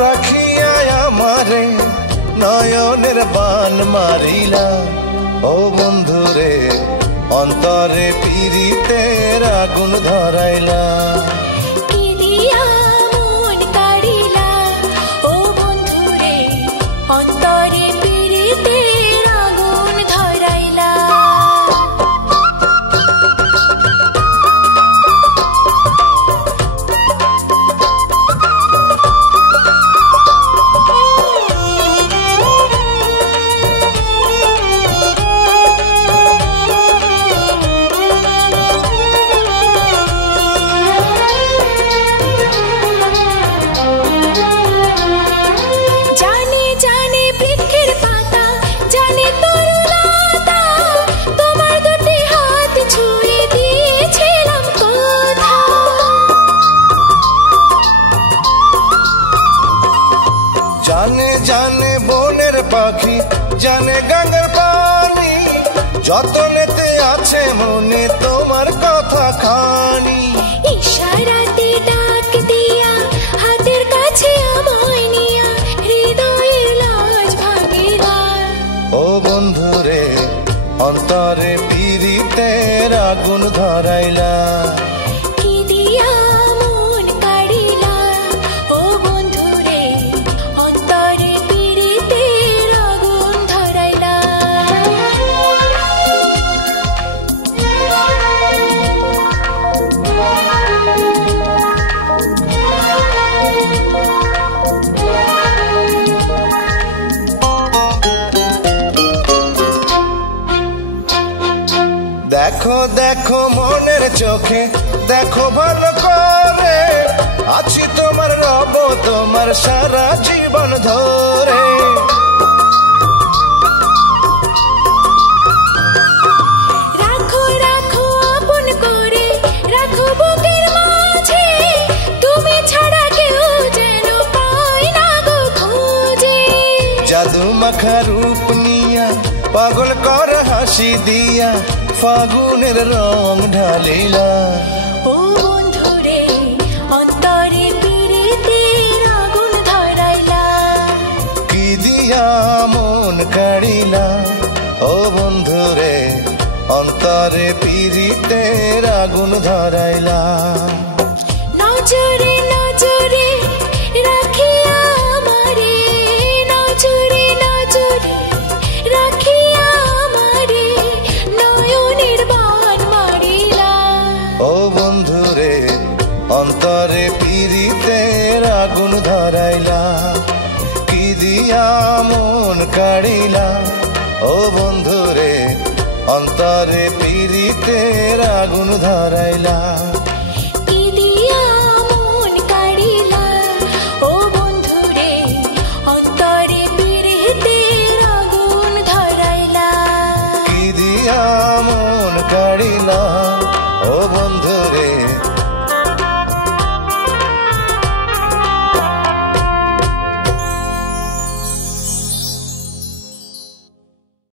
রাখিয়া আমারে নয়নের বান মারিলা। ও বন্ধুরে অন্তরে পীড়িতের আগুন ধরাইলা। অন্তরে পীড়িতের আগুন ধরাইলা। জানে জানে বনের পাখি, জানে গঙ্গার পানি, যতনেতে আছে মনে তোমার কথা খানি। ইশারাতে ডাক দিয়া হাতের কাছে আমায় নিয়া হৃদয়ের লাজ ভাঙিলা। ও বন্ধুরে অন্তরে পীড়িতের আগুন ধরাইলা। দেখো দেখো মনের চোখে দেখো ভালো করে, আছি তোমার রব তোমার সারা জীবন ধরে। রাখো রাখো আপন করে, রাখো বুকের মাঝে, তুমি ছাড়া কেউ যেন পায় না গো খোঁজে। জাদু মাখা রূপ নিয়া পাগল কর হাসি দিয়া ফাগুনের রং ঢালিলা। ও বন্ধুরে অন্তরে পীড়িতের আগুন ধরাইলা। কি দিয়া মন কাড়িলা। ও বন্ধুরে অন্তরে পীড়িতের আগুন ধরাইলা। নজরে নজরে রাখিয়া আমারে, নজরে নজরে রাখিয়া আমারে নয়নের বান মারিলা। ও বন্ধুরে অন্তরে পীড়িতের আগুন ধরাইলা। কি দিয়া মন কাড়িলা। ও বন্ধুরে অন্তরে পীড়িতের আগুন ধরাইলা।